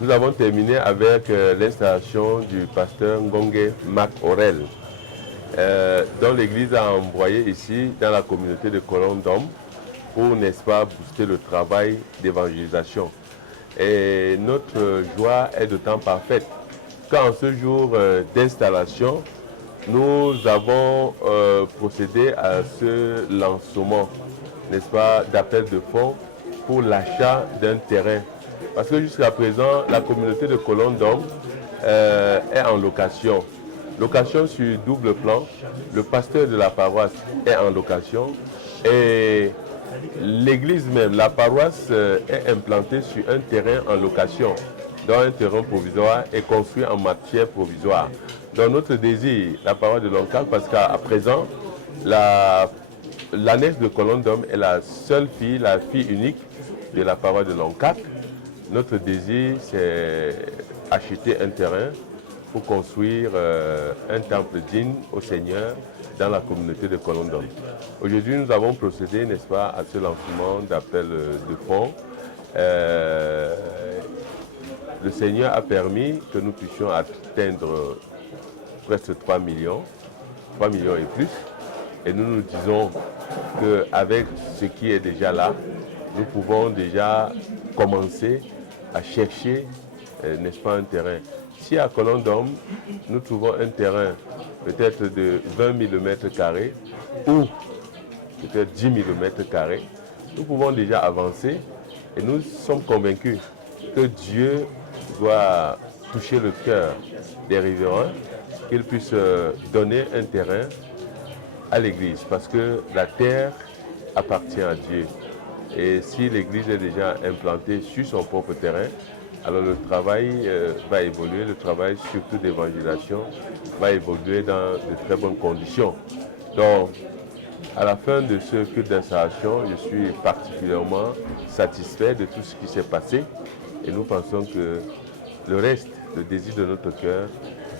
Nous avons terminé avec l'installation du pasteur Ngonge Mac Aurel, dont l'Église a envoyé ici dans la communauté de Colombe-Dom pour, n'est-ce pas, booster le travail d'évangélisation. Et notre joie est d'autant parfaite qu'en ce jour d'installation, nous avons procédé à ce lancement, n'est-ce pas, d'appel de fonds pour l'achat d'un terrain. Parce que jusqu'à présent, la communauté de Colombe-Dom est en location. Location sur double plan. Le pasteur de la paroisse est en location. Et l'église même, la paroisse, est implantée sur un terrain en location, dans un terrain provisoire et construit en matière provisoire. Donc notre désir, la paroisse de Loncal, parce qu'à présent, l'annexe de Colombe-Dom est la seule fille, la fille unique de la paroisse de Loncal. Notre désir, c'est acheter un terrain pour construire un temple digne au Seigneur dans la communauté de Colombe-Dom. Aujourd'hui, nous avons procédé, n'est-ce pas, à ce lancement d'appel de fonds. Le Seigneur a permis que nous puissions atteindre presque 3 millions et plus. Et nous nous disons qu'avec ce qui est déjà là, nous pouvons déjà commencer à chercher, n'est-ce pas, un terrain. Si à Colombe-Dom, nous trouvons un terrain peut-être de 20 000 m² ou peut-être 10 000 m², nous pouvons déjà avancer et nous sommes convaincus que Dieu doit toucher le cœur des riverains, qu'il puisse donner un terrain à l'église, parce que la terre appartient à Dieu. Et si l'église est déjà implantée sur son propre terrain, alors le travail va évoluer, le travail surtout d'évangélisation va évoluer dans de très bonnes conditions. Donc, à la fin de ce culte d'installation, je suis particulièrement satisfait de tout ce qui s'est passé et nous pensons que le reste, le désir de notre cœur,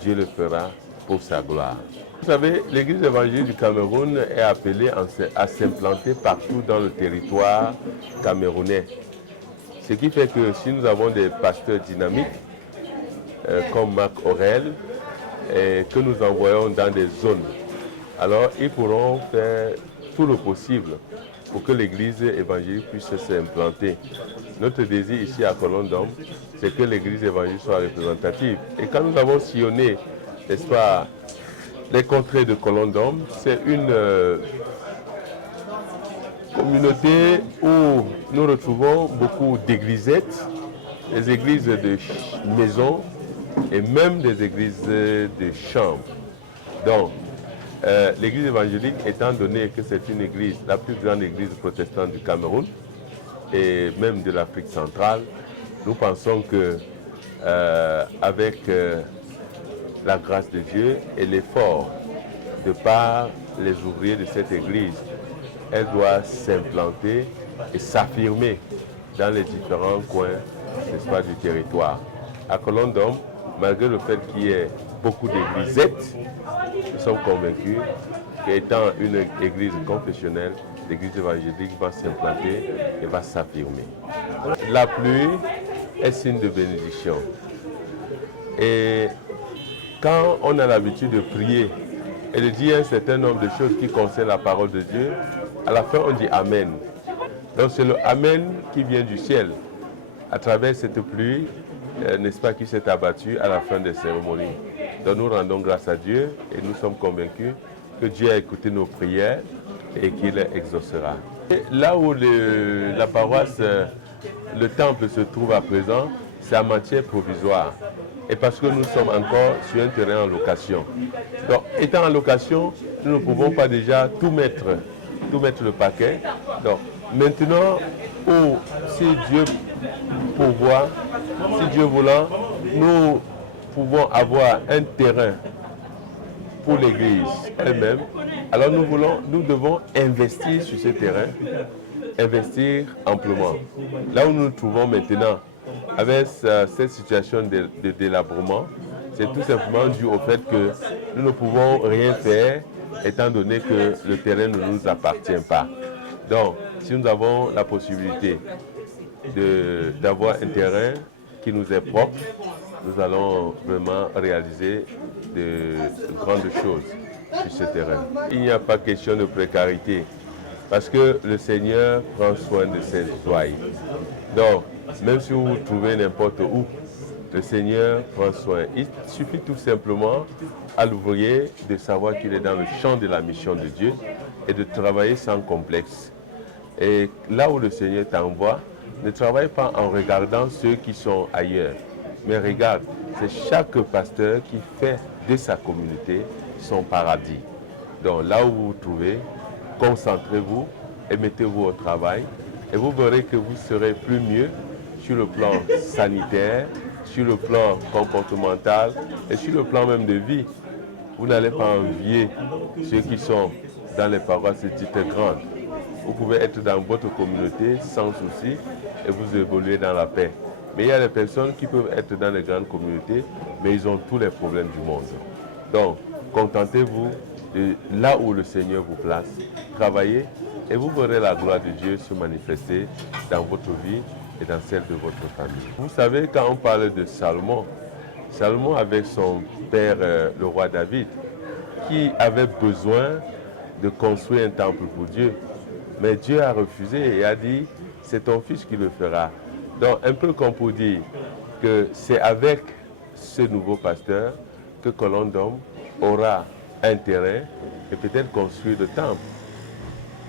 Dieu le fera pour sa gloire. Vous savez, l'Église évangélique du Cameroun est appelée à s'implanter partout dans le territoire camerounais. Ce qui fait que si nous avons des pasteurs dynamiques, comme Mac Aurel, que nous envoyons dans des zones, alors ils pourront faire tout le possible pour que l'Église évangélique puisse s'implanter. Notre désir ici à Colombe-Dom, c'est que l'Église évangélique soit représentative. Et quand nous avons sillonné, n'est-ce pas, les contrées de Colombe-Dom, c'est une communauté où nous retrouvons beaucoup d'églisettes, des églises de maison et même des églises de chambre. Donc, l'église évangélique, étant donné que c'est une église, la plus grande église protestante du Cameroun et même de l'Afrique centrale, nous pensons que avec la grâce de Dieu et l'effort de par les ouvriers de cette église, elle doit s'implanter et s'affirmer dans les différents coins, n'est-ce pas, du territoire. À Colombe-Dom, malgré le fait qu'il y ait beaucoup d'églisettes, nous sommes convaincus qu'étant une église confessionnelle, l'église évangélique va s'implanter et va s'affirmer. La pluie est signe de bénédiction. Et quand on a l'habitude de prier et de dire un certain nombre de choses qui concernent la parole de Dieu, à la fin on dit Amen. Donc c'est le Amen qui vient du ciel à travers cette pluie, n'est-ce pas, qui s'est abattue à la fin des cérémonies. Donc nous rendons grâce à Dieu et nous sommes convaincus que Dieu a écouté nos prières et qu'il les exaucera. Et là où la paroisse, le temple se trouve à présent, c'est en matière provisoire. Et parce que nous sommes encore sur un terrain en location. Donc, étant en location, nous ne pouvons pas déjà tout mettre le paquet. Donc, maintenant, si Dieu pourvoit, si Dieu voulant, nous pouvons avoir un terrain pour l'église elle-même. Alors nous devons investir sur ce terrain, investir amplement. Là où nous nous trouvons maintenant, avec cette situation de délabrement, c'est tout simplement dû au fait que nous ne pouvons rien faire étant donné que le terrain ne nous appartient pas. Donc, si nous avons la possibilité d'avoir un terrain qui nous est propre, nous allons vraiment réaliser de grandes choses sur ce terrain. Il n'y a pas question de précarité parce que le Seigneur prend soin de ses ouailles. Donc, même si vous vous trouvez n'importe où, le Seigneur prend soin. Il suffit tout simplement à l'ouvrier de savoir qu'il est dans le champ de la mission de Dieu et de travailler sans complexe. Et là où le Seigneur t'envoie, ne travaille pas en regardant ceux qui sont ailleurs, mais regarde, c'est chaque pasteur qui fait de sa communauté son paradis. Donc là où vous vous trouvez, concentrez-vous et mettez-vous au travail et vous verrez que vous serez plus mieux sur le plan sanitaire, sur le plan comportemental et sur le plan même de vie. Vous n'allez pas envier ceux qui sont dans les paroisses dites grandes. Vous pouvez être dans votre communauté sans souci et vous évoluer dans la paix. Mais il y a des personnes qui peuvent être dans les grandes communautés, mais ils ont tous les problèmes du monde. Donc, contentez-vous de là où le Seigneur vous place, travaillez et vous verrez la gloire de Dieu se manifester dans votre vie et dans celle de votre famille. Vous savez, quand on parle de Salomon, Salomon avec son père, le roi David, qui avait besoin de construire un temple pour Dieu. Mais Dieu a refusé et a dit, c'est ton fils qui le fera. Donc, un peu comme pour dire que c'est avec ce nouveau pasteur que Colonne d'Homme aura un terrain et peut-être construire le temple.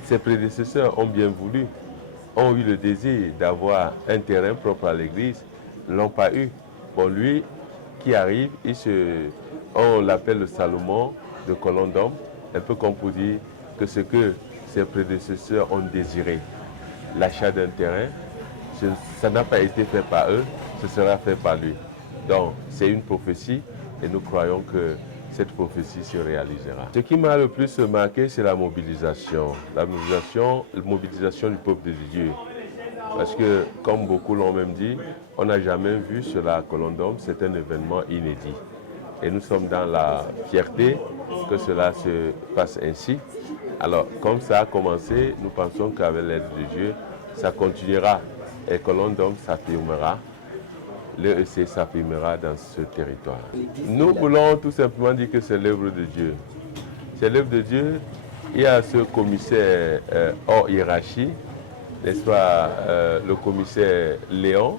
Ses prédécesseurs ont bien voulu, ont eu le désir d'avoir un terrain propre à l'église, ne l'ont pas eu. Bon, lui qui arrive, on l'appelle le Salomon de Colonne d'Homme, un peu comme pour dire que ce que ses prédécesseurs ont désiré, l'achat d'un terrain, ça n'a pas été fait par eux, ce sera fait par lui. Donc, c'est une prophétie et nous croyons que cette prophétie se réalisera. Ce qui m'a le plus marqué, c'est la mobilisation. La mobilisation du peuple de Dieu. Parce que, comme beaucoup l'ont même dit, on n'a jamais vu cela à Colonne d'Homme, c'est un événement inédit. Et nous sommes dans la fierté que cela se passe ainsi. Alors, comme ça a commencé, nous pensons qu'avec l'aide de Dieu, ça continuera. Et Colonne d'Homme s'affirmera. L'EEC s'affirmera dans ce territoire. Nous voulons tout simplement dire que c'est l'œuvre de Dieu. C'est l'œuvre de Dieu. Il y a ce commissaire hors hiérarchie, n'est-ce pas, le commissaire Léon.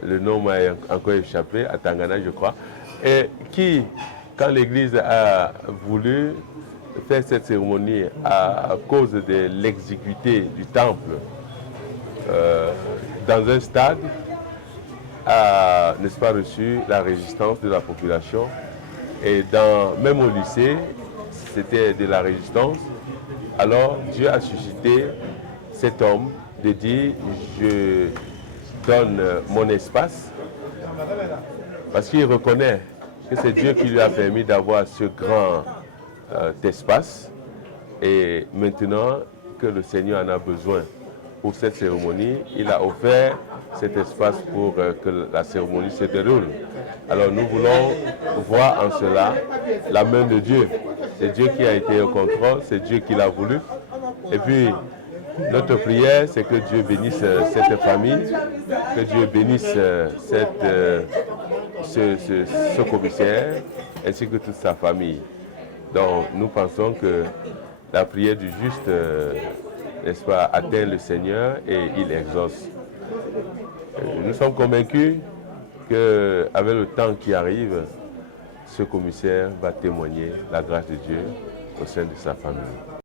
Le nom m'a encore échappé, à Tangana je crois, et qui, quand l'Église a voulu faire cette cérémonie à cause de l'exiguïté du temple dans un stade, a, n'est-ce pas, reçu la résistance de la population. Et même au lycée, c'était de la résistance. Alors Dieu a suscité cet homme de dire, je donne mon espace, parce qu'il reconnaît que c'est Dieu qui lui a permis d'avoir ce grand espace. Et maintenant que le Seigneur en a besoin pour cette cérémonie, il a offert cet espace pour que la cérémonie se déroule. Alors nous voulons voir en cela la main de Dieu. C'est Dieu qui a été au contrôle, c'est Dieu qui l'a voulu. Et puis, notre prière, c'est que Dieu bénisse cette famille, que Dieu bénisse ce commissaire, ainsi que toute sa famille. Donc, nous pensons que la prière du juste, n'est-ce pas, atteint le Seigneur et il exauce. Nous sommes convaincus qu'avec le temps qui arrive, ce commissaire va témoigner la grâce de Dieu au sein de sa famille.